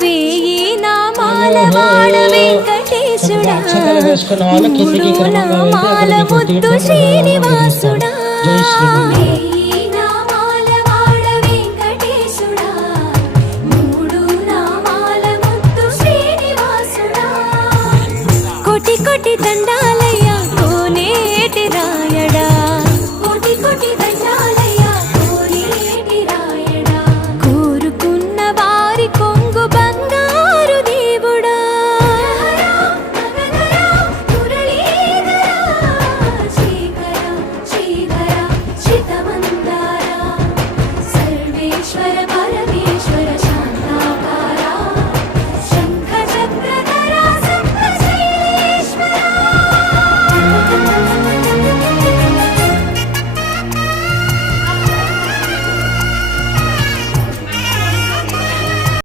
వేయి నామాల వాడ వెంకటేశుడా మూడు నామాల ముద్దు శ్రీనివాసుడా వేయి నామాల వాడ వెంకటేశుడా మూడు నామాల ముద్దు శ్రీనివాసుడా కోటి కోటి దండాలు